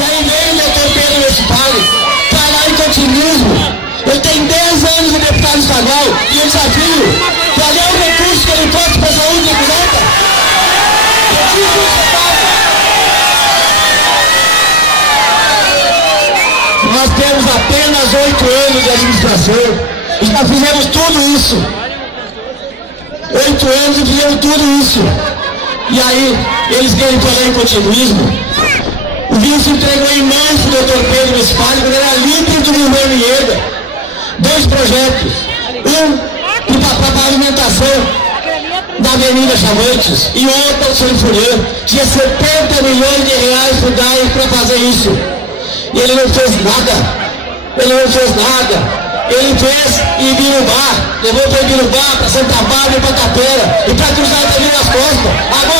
E aí veio o doutor Pedro Westphalen, falar em continuismo. Ele tem 10 anos de deputado estadual e eu desafio, qual é o recurso que ele pode para a saúde de Pirata? Nós temos apenas 8 anos de administração e já fizemos tudo isso. 8 anos e fizemos tudo isso. E aí, eles querem falar em continuismo. O vice entregou em mãos para o doutor Pedro Westphalen, quando era líder do governo Ieda. 2 projetos. Um para a pavimentação da Avenida Chavantes e outro ao São Furian. Tinha 70 milhões de reais para dar para fazer isso. E ele não fez nada. Ele não fez nada. Ele fez em Ibirubá, levou para Ibirubá, para Santa Bárbara e para Tapera, e para cruzar também nas costas. Agora